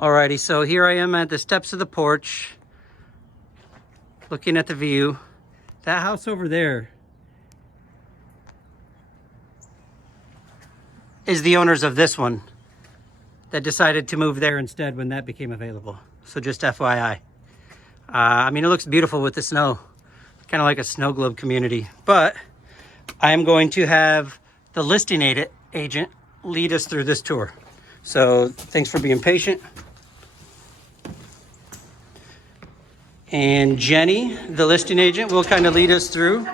Alrighty, so here I am at the steps of the porch, looking at the view. That house over there is the owners of this one that decided to move there instead when that became available. So just FYI. I mean, it looks beautiful with the snow. Kind of like a snow globe community. But I am going to have the listing agent lead us through this tour. So thanks for being patient. And Jenny, the listing agent, will kind of lead us through.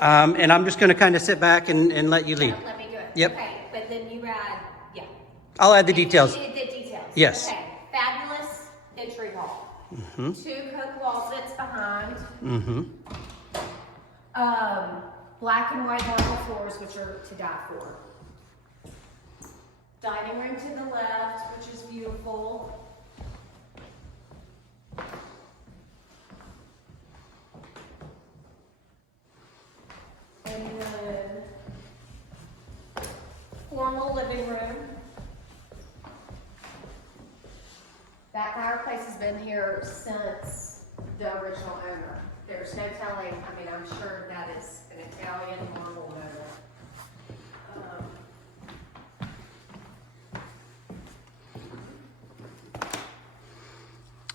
And I'm just going to kind of sit back and let you lead. Let me do it. Yep. Okay, but then you add, I'll add the details. The details. Yes. Okay, fabulous entry hall. Mm-hmm. 2 coat closets behind. Mm-hmm. Black and white marble floors, which are to die for. Dining room to the left, which is beautiful. And then formal living room. That fireplace has been here since the original owner. There's no telling, I mean, I'm sure that is an Italian marble metal.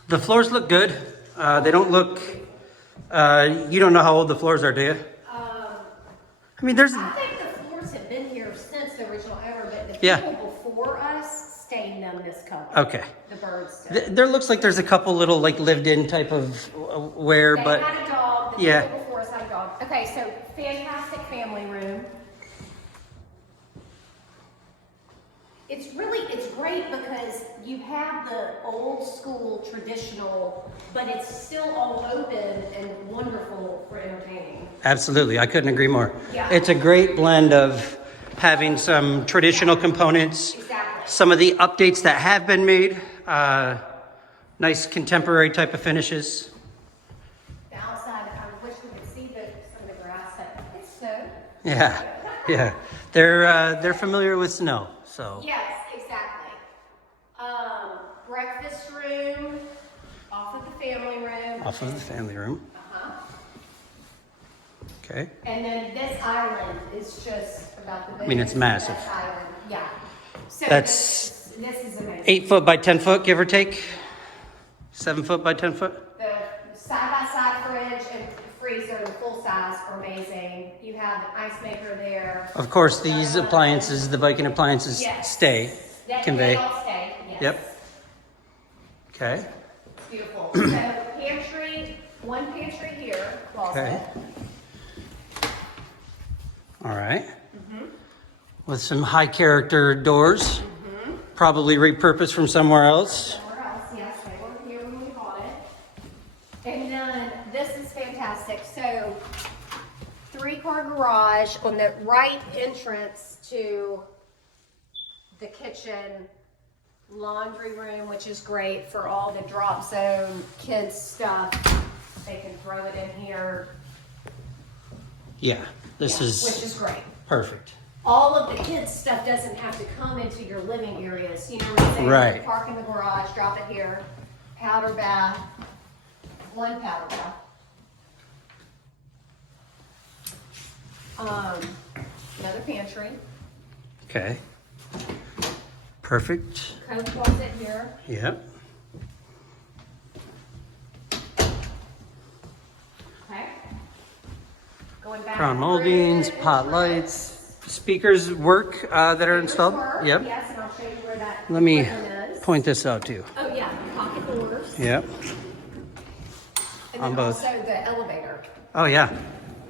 The floors look good. They don't look, you don't know how old the floors are, do you? I mean, there's... I think the floors have been here since the original owner, but the Yeah. people before us stained them this color. Okay. The birds did. There looks like there's a couple little like lived-in type of wear, They but had a dog. The yeah. people before us had a dog. Okay, so fantastic family room. It's great because you have the old school traditional, but it's still all open and wonderful for entertaining. Absolutely, I couldn't agree more. Yeah. It's a great blend of having some traditional components, Exactly. some of the updates that have been made, nice contemporary type of finishes. The outside, I wish we could see some of the grass that it's snowed. Yeah, yeah. They're familiar with snow, so. Yes, exactly. Breakfast room off of the family room. Off of the family room. Uh-huh. Okay. And then this island is just about the biggest. I mean, it's massive. Island. Yeah. So That's this is amazing. 8 foot by 10 foot, give or take. 7 foot by 10 foot. The side-by-side fridge and freezer, the full size, are amazing. You have an ice maker there. Of course, these appliances, the Viking appliances, Yes. stay, convey. They all stay. Yes. Yep. Okay. Beautiful. So pantry, one pantry here, closet. Okay. All right. With some high character doors, probably repurposed from somewhere else. Somewhere else, yes, they were here when we bought it. And then this is fantastic. So 3-car garage on the right entrance to the kitchen, laundry room, which is great for all the drop zone kids stuff. They can throw it in here. Yeah, this Yeah, is which is great. perfect. All of the kids' stuff doesn't have to come into your living areas. You know what I'm saying? Right. Park in the garage, drop it here. Powder bath. One powder bath. Another pantry. Okay. Perfect. Coat closet here. Yep. Okay. Going back. Crown through moldings, the pot entrance. lights, speakers work that are installed. Work, Yep. Yes, and I'll show you where that Let me equipment is. point this out too. Oh yeah, pocket doors. Yep. And On then both. also the elevator. Oh yeah.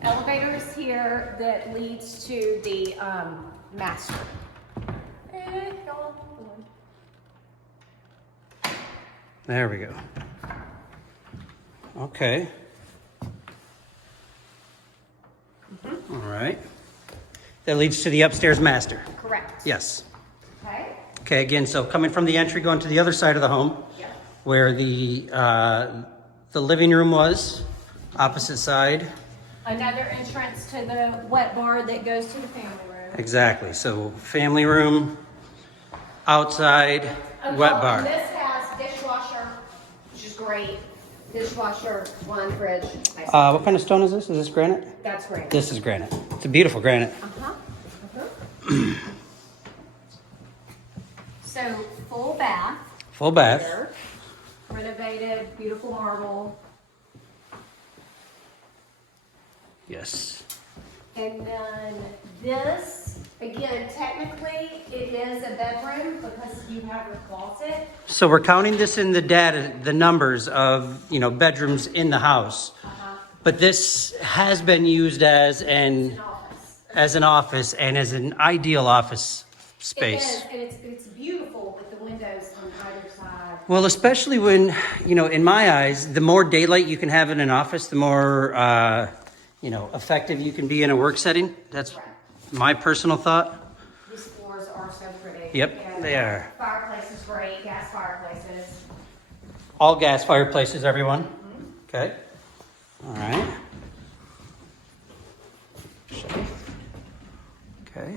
Elevator is here that leads to the master. There we go. Okay. All right. That leads to the upstairs master. Correct. Yes. Okay. Okay, again, so coming from the entry, going to the other side of the home, Yeah. where the living room was, opposite side. Another entrance to the wet bar that goes to the family room. Exactly. So family room, outside, wet bar. This has great dishwasher, wine fridge. What kind of stone is this? Is this granite? That's great. This is granite. It's a beautiful granite. So full bath. Full bath. Here. Renovated, beautiful marble. Yes. And then this, again, technically it is a bedroom because you have your closet. So we're counting this in the data, the numbers of, you know, bedrooms in the house. But this has been used as An office. an office and as an ideal office It space. is, and it's beautiful with the windows on either side. Well, especially when, you know, in my eyes, the more daylight you can have in an office, the more, you know, effective you can be in a work setting. That's Right. my personal thought. These floors are so pretty. Yep, And they are. Fireplace is great, gas fireplaces. All gas fireplaces, everyone. Okay. All right. Okay.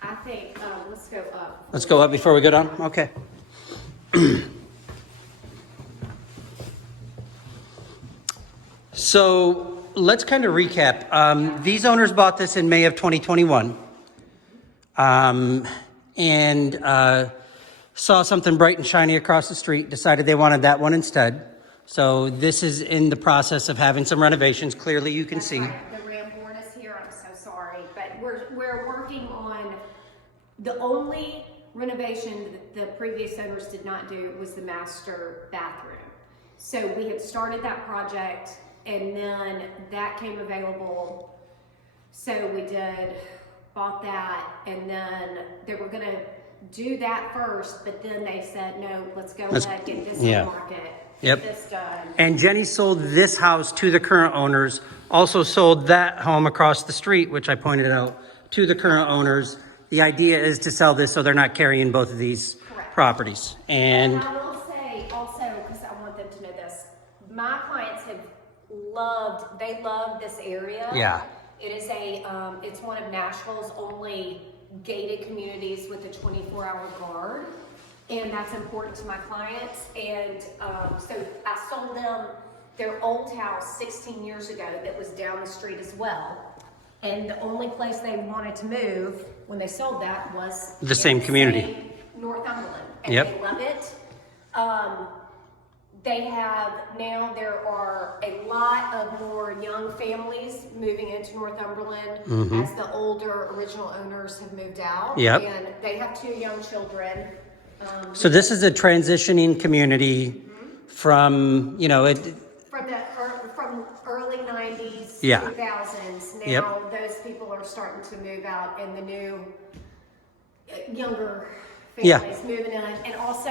I think, let's go up. Let's go up before we go down. Okay. So let's kind of recap. These owners bought this in May of 2021 and saw something bright and shiny across the street, decided they wanted that one instead. So this is in the process of having some renovations. Clearly you can see. Right, the ram board is here, I'm so sorry, but we're working on, the only renovation that the previous owners did not do was the master bathroom. So we had started that project and then that came available. So we bought that, and then they were gonna do that first, but then they said, no, let's go ahead, get this on the market. Yep. Get this done. And Jenny sold this house to the current owners, also sold that home across the street, which I pointed out, to the current owners. The idea is to sell this so they're not carrying both of these Correct. properties. And I will say also, because I want them to know this, my clients have they love this area. yeah, It is it's one of Nashville's only gated communities with a 24-hour guard. And that's important to my clients. And so I sold them their old house 16 years ago that was down the street as well. And the only place they wanted to move when they sold that was The same community. same Northumberland. And Yep. they love it. There are a lot of more young families moving into Northumberland as the older original owners have moved out. Yep. And they have 2 young children. so this is a transitioning community from, you know, From early 90s, Yeah. 2000s. Now Yep. those people are starting to move out, and the new younger Yeah. families moving in. And also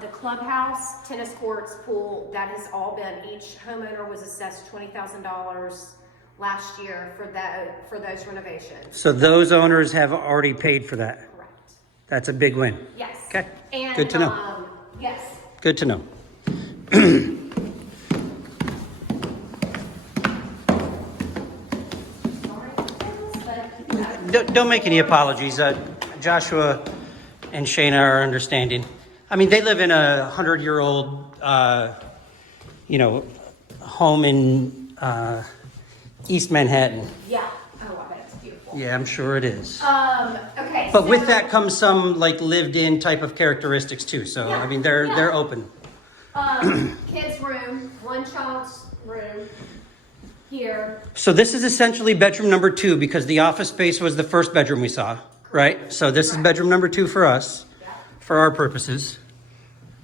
the clubhouse, tennis courts, pool, that has all been, each homeowner was assessed $20,000 last year for those renovations. so those owners have already paid for that. Correct. That's a big win. Yes. Okay. And, Good to know. Yes. Good to know. Sorry for this, but Don't make any apologies. Joshua and Shayna are understanding. I mean, they live in a 100-year-old, you know, home in East Manhattan. yeah. Oh, I bet it's beautiful. Yeah, I'm sure it is. Okay. But with so- that comes some like lived-in type of characteristics too. So Yeah, I mean, they're yeah. open. Kids' room, one child's room here. So this is essentially bedroom number 2 because the office space was the first bedroom we saw, right? So this is bedroom number 2 for us, Yeah. for our purposes.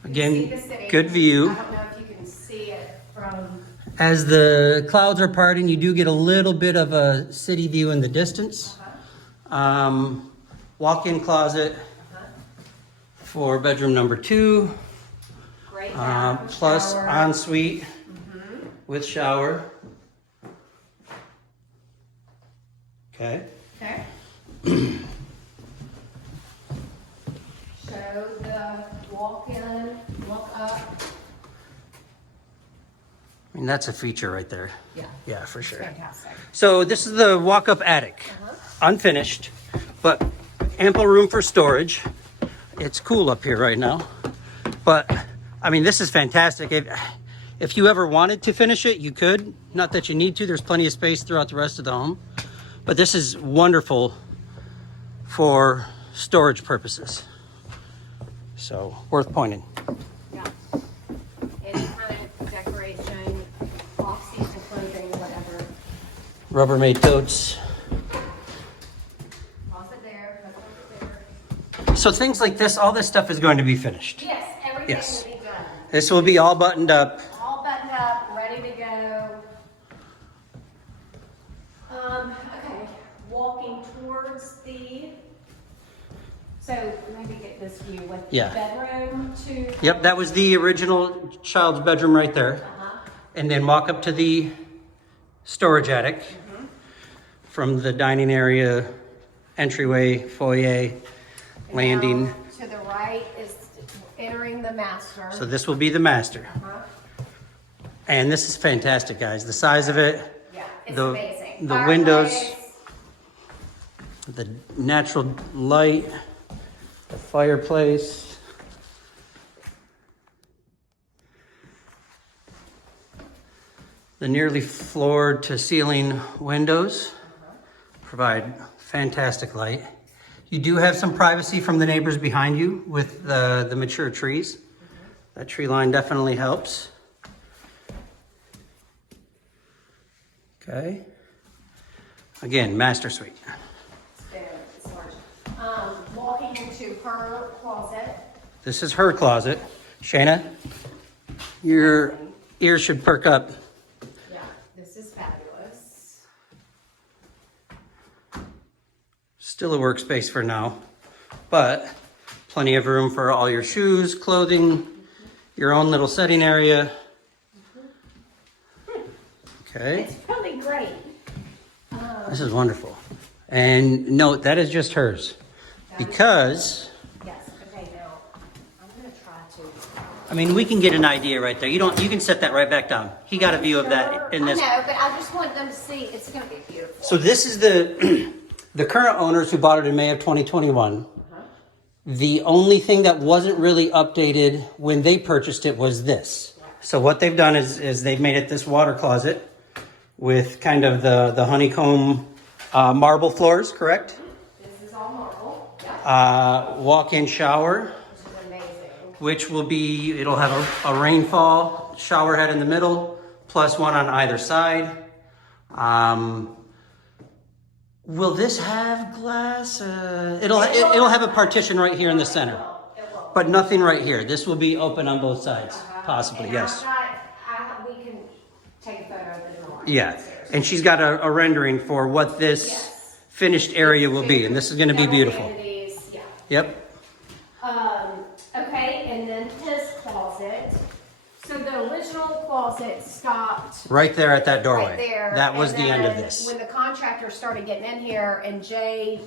See Again, the city. good view. I don't know if you can see it from. As the clouds are parting, you do get a little bit of a city view in the distance. Walk-in closet for bedroom number 2, Great bath, plus shower. ensuite with shower. Okay. Okay. Show the walk-in, look up. I mean, that's a feature right there. Yeah. Yeah, for sure. Fantastic. So this is the walk-up attic, unfinished, but ample room for storage. It's cool up here right now, but I mean, this is fantastic. If you ever wanted to finish it, you could. Not that you need to. There's plenty of space throughout the rest of the home. But this is wonderful for storage purposes. So, worth pointing. Yeah. Any kind of decoration, off-season clothing, whatever. Rubbermaid totes. Closet there, closet there. So things like this, all this stuff is going to be finished. Yes, everything Yes. will be done. This will be all buttoned up. All buttoned up, ready to go. Okay, walking towards the, so maybe get this view with Yeah. the bedroom to. Yep, that was the original child's bedroom right there. Uh-huh. And then walk up to the storage attic from the dining area, entryway, foyer, And landing. now to the right is entering the master. So this will be the master. Uh-huh. And this is fantastic, guys. The size of it, Yeah, it's the- amazing. the windows. Fireplace. the natural light, the fireplace. The nearly floor to ceiling windows provide fantastic light. You do have some privacy from the neighbors behind you with the mature trees. That tree line definitely helps. Okay. Again, master suite. There, it's large. Walking into her closet. This is her closet. Shayna, your ears should perk up. Yeah, this is fabulous. Still a workspace for now, but plenty of room for all your shoes, clothing, your own little setting area. Okay, It's really great. this is wonderful. And note, that is just hers. Because, Yes, okay, now, I'm gonna try to. I mean, we can get an idea right there. You can set that right back down. He got a view of that in this. I know, but I just want them to see, it's gonna be beautiful. So this is the the current owners who bought it in May of 2021. The only thing that wasn't really updated when they purchased it was this. So what they've done is they've made it this water closet with kind of the honeycomb marble floors, correct? This is all marble, yeah, Walk-in shower, which is amazing. which will be, it'll have a rainfall shower head in the middle, plus one on either side. Will this have glass? It'll have a partition right here in the center, It will. but nothing right here. This will be open on both sides, possibly, And yes. we can take a photo of the door. Yeah, and she's got a rendering for what this Yes. finished area will be, and this is gonna be Several beautiful. vanities, yeah. Yep, Okay, and then his closet. So the original closet stopped right there at that doorway. right there. That was and the end of then this. When the contractor started getting in here and Jay,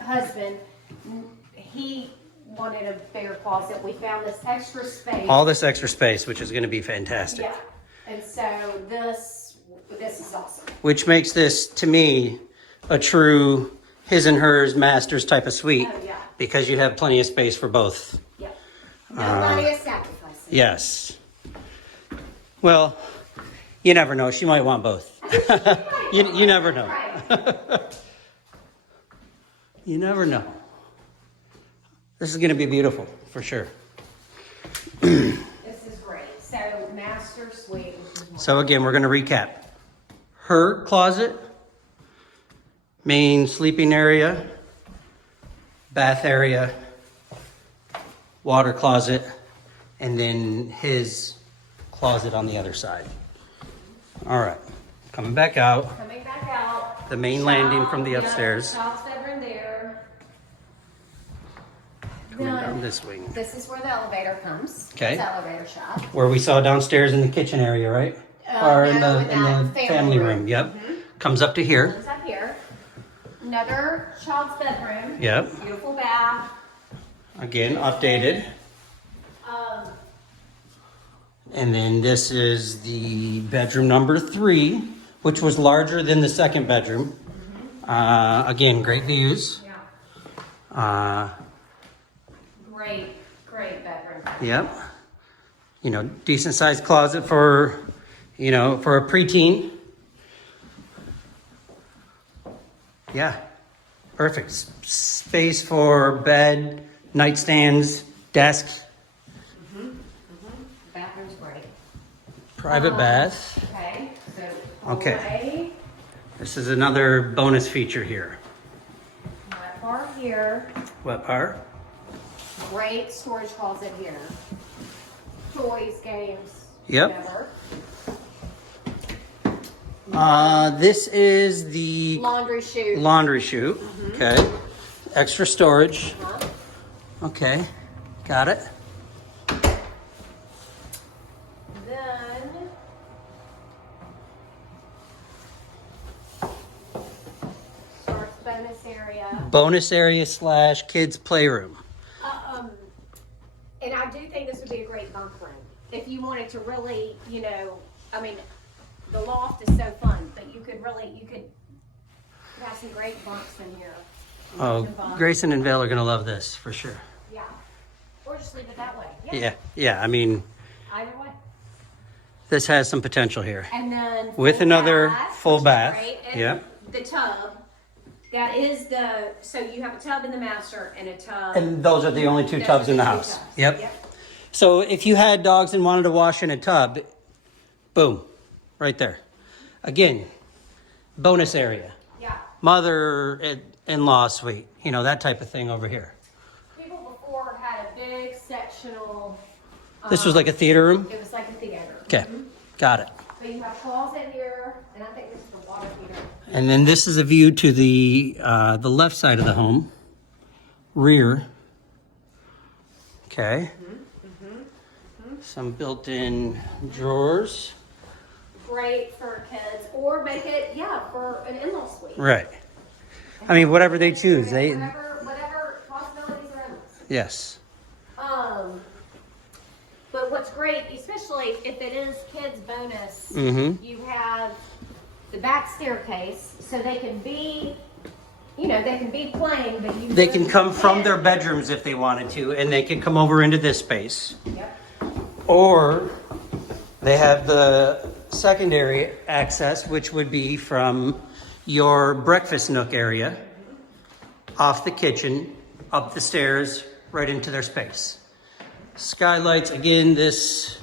husband, he wanted a bigger closet. We found this extra space. All this extra space, which is gonna be fantastic. Yeah, and so this is awesome. Which makes this, to me, a true his and hers master's type of suite. Oh, yeah. Because you have plenty of space for both. Yeah. Nobody is sacrificing. Yes. Well, you never know. She might want both. You never know. Right. You never know. This is going to be beautiful, for sure. This is great. So master suite, which is So again, we're going to recap. Her closet, main sleeping area, bath area, water closet, and then his closet on the other side. All right, coming back out, coming back out. the main landing from the Yeah, upstairs, Child's bedroom there. coming Then down this wing, this is where the elevator comes. Okay. It's elevator shop. where we saw downstairs in the kitchen area, right? Or in no, the in that family room. Yep. Comes up to here. Comes up here. Another child's bedroom. Yep. Beautiful bath. Again, updated. Um, And then this is the bedroom number 3, which was larger than the second bedroom. Again, great views. yeah. Great bedroom. Yep. You know, decent sized closet for, you know, for a preteen. Yeah, perfect. Space for bed, nightstands, desk, Bathroom's great. private bath. Okay, so Okay. hallway, This is another bonus feature here. wet bar here, What part? great storage closet here. Toys, games, Yep. whatever. This is the Laundry chute. laundry chute. Okay. Extra storage. Okay. Got it. Then starts bonus area. Bonus area slash kids playroom. And I do think this would be a great bunk room. If you wanted to really, you know, I mean, the loft is so fun, but you could have some great bunks in here. Oh, Grayson and Vale are gonna love this for sure. Yeah. Or just leave it that way. Yeah. Yeah. I mean, Either way. this has some potential here. And then With full another bath, full which is bath. great, and Yep. the tub. That is so you have a tub in the master and a tub. And those are the only two Those tubs are in the two house. tubs. Yep. So if you had dogs and wanted to wash in a tub, boom, right there. Again, bonus area. Yeah. Mother-in-law suite, you know, that type of thing over here. People before had a big sectional. This was like a theater room? It was like a theater. Okay, got it. So you have closet here, and I think this is the water heater. And then this is a view to the left side of the home, rear. Okay. Some built-in drawers. Great for kids, or make it, for an in-law suite. Right. I mean, whatever they choose. Whatever possibilities are endless. Yes. But what's great, especially if it is kids bonus, Mm-hmm. you have the back staircase, so they can be, they can be playing, but you. They can come from their bedrooms if they wanted to, and they can come over into this space. Yep. Or they have the secondary access, which would be from your breakfast nook area, off the kitchen, up the stairs, right into their space. Skylights, again, this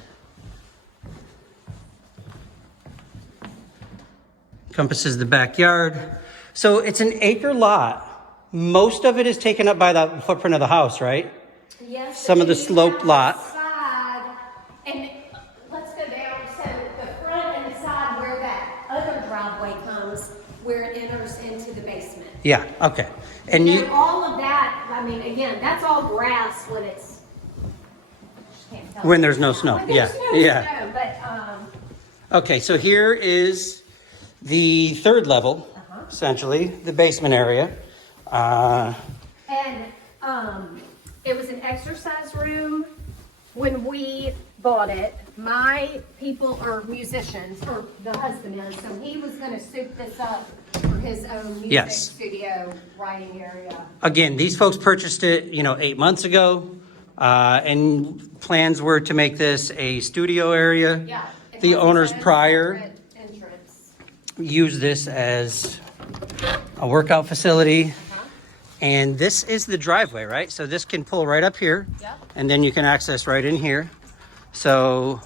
encompasses the backyard. So it's an acre lot. Most of it is taken up by the footprint of the house, right? Yes. Some of the but you sloped have lot. the side, and let's go down, so the front and the side where that other driveway comes, where it enters into the basement. Yeah, okay. And you, All of that, I mean, again, that's all grass when it's. Just can't tell. when there's no snow, When yeah, there's no yeah. snow, but, Okay, so here is the third level, essentially, the basement area. and, it was an exercise room when we bought it. My people are musicians, or the husband is, so he was gonna soup this up for his own music Yes. studio writing area. Again, these folks purchased it, 8 months ago, and plans were to make this a studio area. Yeah. It The has its owners own prior separate entrance. used this as a workout facility. And this is the driveway, right? So this can pull right up here. Yep. And then you can access right in here. So,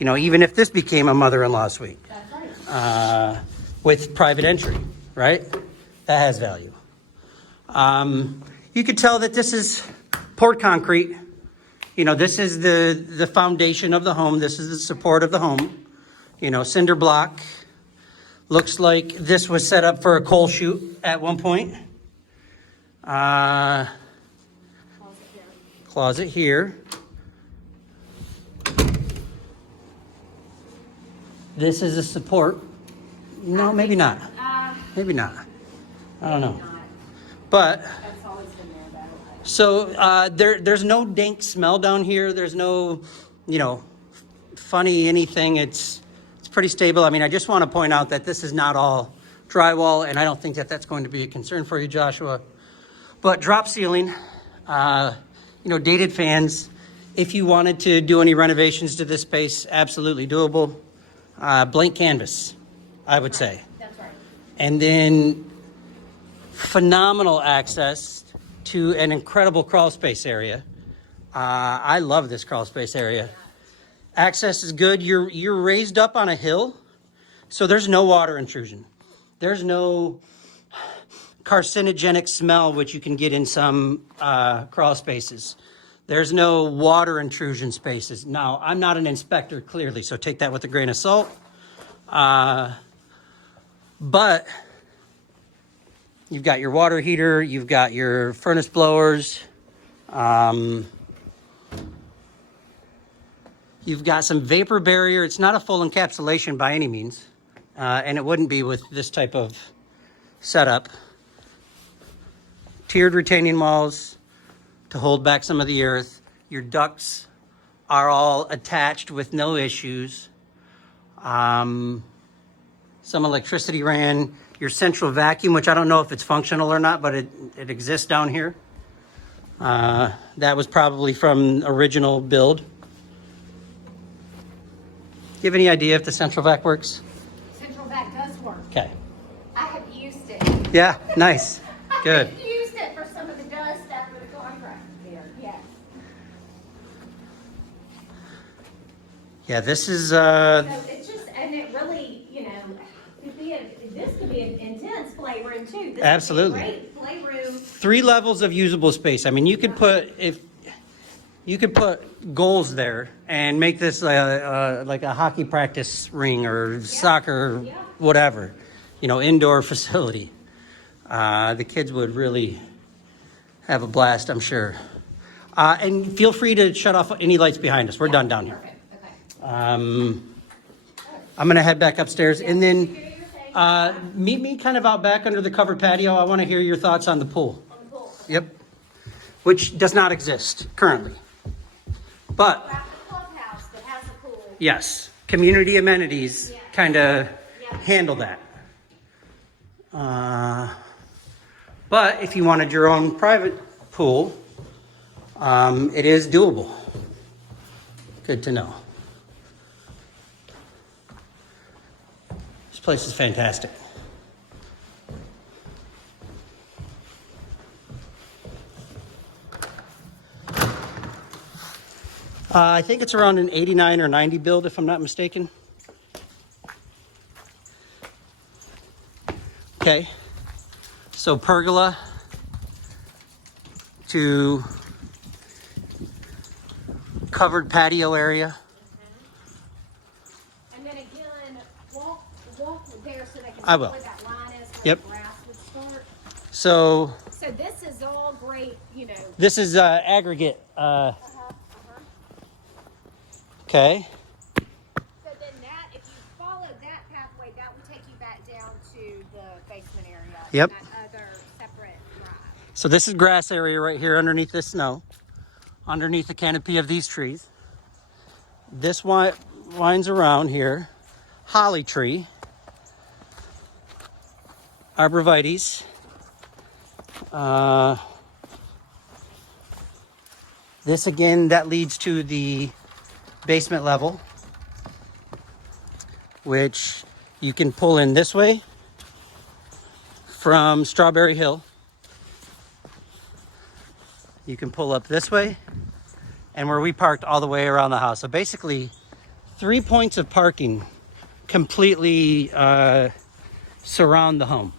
even if this became a mother-in-law suite That's right. with private entry, right? That has value. You could tell that this is poured concrete. This is the foundation of the home. This is the support of the home. Cinder block. Looks like this was set up for a coal chute at one point. Closet here. This is a support. No, maybe not. Maybe not. I don't know. Not. But That's always been there, though. so there's no dank smell down here. There's no, funny anything. It's pretty stable. I mean, I just want to point out that this is not all drywall, and I don't think that that's going to be a concern for you, Joshua. But drop ceiling, dated fans, If you wanted to do any renovations to this space, absolutely doable. Blank canvas, I would say. That's right. And then phenomenal access to an incredible crawl space area. I love this crawl space area. Access is good. You're raised up on a hill, so there's no water intrusion. There's no carcinogenic smell, which you can get in some crawl spaces. There's no water intrusion spaces. Now, I'm not an inspector, clearly, so take that with a grain of salt. But you've got your water heater, you've got your furnace blowers, you've got some vapor barrier. It's not a full encapsulation by any means, and it wouldn't be with this type of setup. Tiered retaining walls to hold back some of the earth. Your ducts are all attached with no issues. Some electricity ran. Your central vacuum, which I don't know if it's functional or not, but it exists down here. That was probably from original build. Do you have any idea if the central vac works? Central vac does work. Okay. I have used it. Yeah, nice. Good. I used it for some of the dust after the contract there. Yes. Yeah, this is So it's just, and it really, you know, this could be an intense playroom too. This Absolutely. Could be a great playroom. 3 levels of usable space. I mean, you could put goals there and make this like a hockey practice ring or soccer, whatever, you know, indoor facility. The kids would really have a blast, I'm sure. And feel free to shut off any lights behind us. We're done down here. Perfect. Okay. I'm gonna head back upstairs and then meet me kind of out back under the covered patio. I want to hear your thoughts on the pool. On the pool. Yep. Which does not exist currently. But We're at the clubhouse that has a pool. yes, community amenities kind of handle that. But if you wanted your own private pool, it is doable. Good to know. This place is fantastic. I think it's around an 89 or 90 build, if I'm not mistaken. Okay, so pergola to covered patio area. And then again, walk there so they can I see will. where that line is, where Yep. the grass would start. So So this is all great, you know. this is aggregate. Okay. So then that, if you follow that pathway, that would take you back down to the basement area. Yep. And that other separate drive. So this is grass area right here underneath this snow, underneath the canopy of these trees. This winds around here. Holly tree. Arborvitaes. This again, that leads to the basement level, which you can pull in this way from Strawberry Hill. You can pull up this way, and where we parked all the way around the house. So basically 3 points of parking completely surround the home.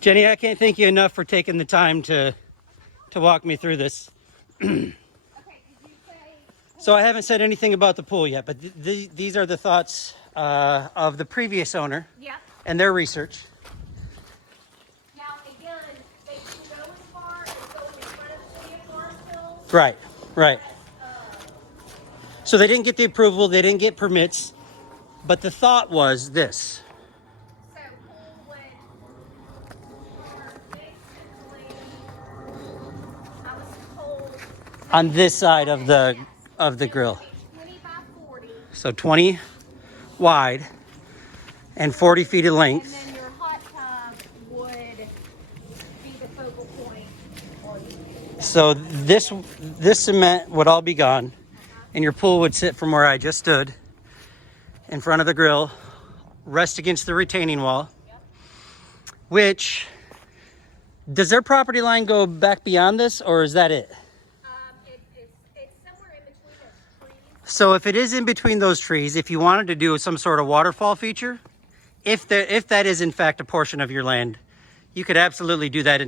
Jenny, I can't thank you enough for taking the time to walk me through this. Okay, did you say? So I haven't said anything about the pool yet, but these are the thoughts of the previous owner Yep. and their research. Now again, they can go as far as going in front of the city of Clarksville. Right, right. So they didn't get the approval, they didn't get permits, but the thought was this. So pool would basically, I was told. On this side of the grill. 20 by So 20 wide and 40 feet in length. And then your hot tub would be the focal point. So this cement would all be gone, and your pool would sit from where I just stood in front of the grill, rest against the retaining wall, which, does their property line go back beyond this, or is that it? It's somewhere in between those trees. So if it is in between those trees, if you wanted to do some sort of waterfall feature, if that is in fact a portion of your land, you could absolutely do that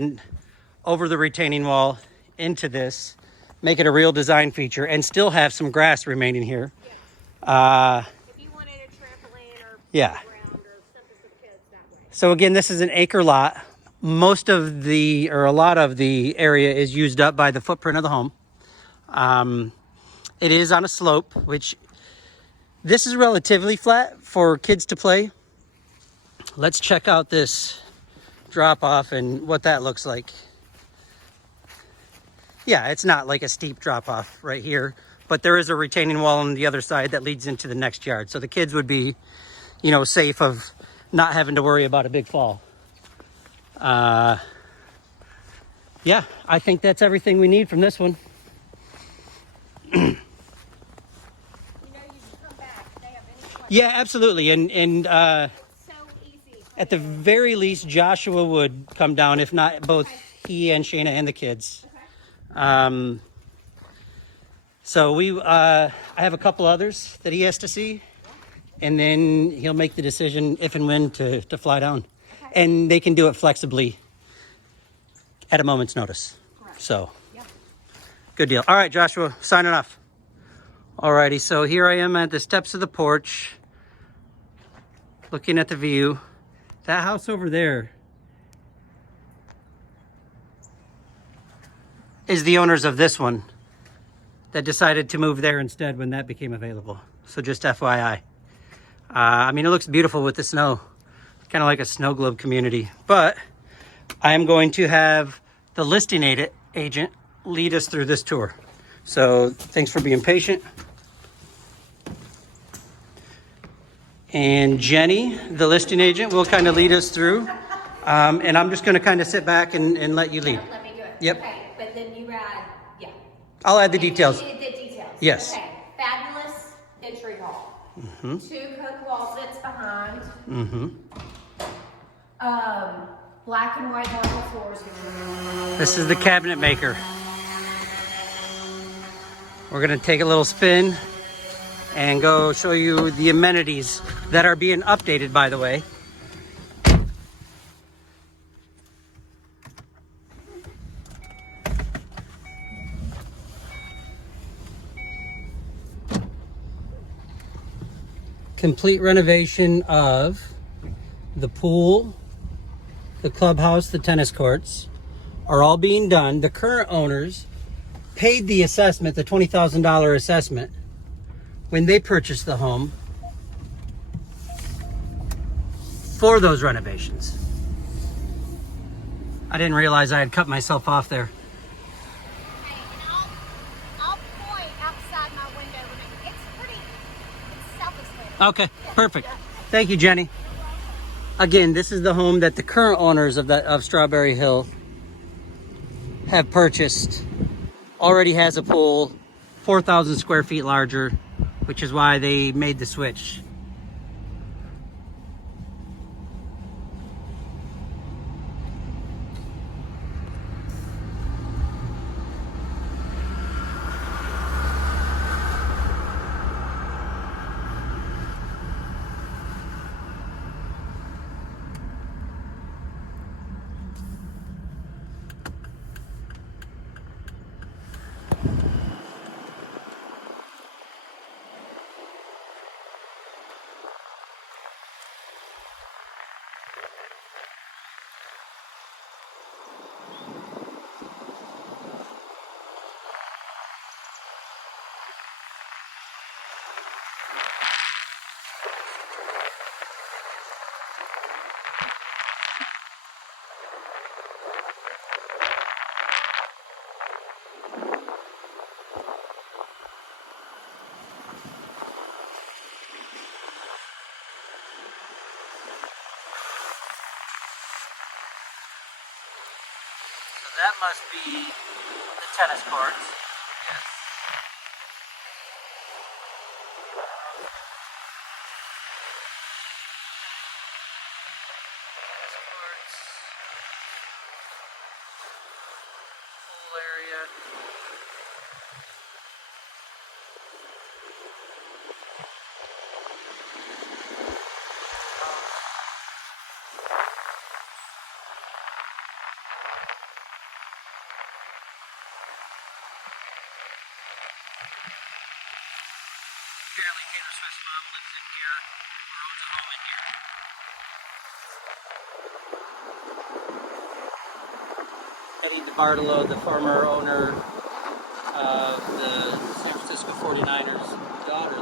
over the retaining wall into this, make it a real design feature, and still have some grass remaining here. If you wanted a trampoline or Yeah. playground or something for the kids that way. So again, this is an acre lot. Most of a lot of the area is used up by the footprint of the home. It is on a slope, which this is relatively flat for kids to play. Let's check out this drop off and what that looks like. Yeah, it's not like a steep drop off right here, but there is a retaining wall on the other side that leads into the next yard. So the kids would be, safe of not having to worry about a big fall. Yeah, I think that's everything we need from this one. You can come back if they have any questions. Yeah, absolutely. And So easy. at the very least, Joshua would come down, if not both he and Shayna and the kids. So I have a couple others that he has to see, and then he'll make the decision if and when to fly down. And they can do it flexibly at a moment's notice. Correct. So, Yep. good deal. All right, Joshua, signing off. Alrighty, so here I am at the steps of the porch, looking at the view. That house over there is the owners of this one that decided to move there instead when that became available. So just FYI. I mean, it looks beautiful with the snow. Kind of like a snow globe community. But I am going to have the listing agent lead us through this tour. So thanks for being patient. And Jenny, the listing agent, will kind of lead us through. And I'm just going to kind of sit back and let you lead. Let me do it. Yep. Okay, but then you add, yeah. I'll add the details. The details. Yes. Okay, fabulous entry hall. 2 coat closets behind. Black and white marble floors. This is the cabinet maker. We're gonna take a little spin and go show you the amenities that are being updated, by the way. Complete renovation of the pool, the clubhouse, the tennis courts are all being done. The current owners paid the assessment, the $20,000 assessment, when they purchased the home for those renovations. I didn't realize I had cut myself off there. Okay, and I'll point outside my window. It's self-explanatory. Okay, perfect. Thank you, Jenny. Again, this is the home that the current owners of Strawberry Hill have purchased. Already has a pool, 4,000 square feet larger, which is why they made the switch. That must be the tennis courts. Yes. Tennis courts. Pool area. Apparently Taylor Swift's mom lives in here, or owns a home in here. Eddie DeBartolo, the former owner of the San Francisco 49ers daughter,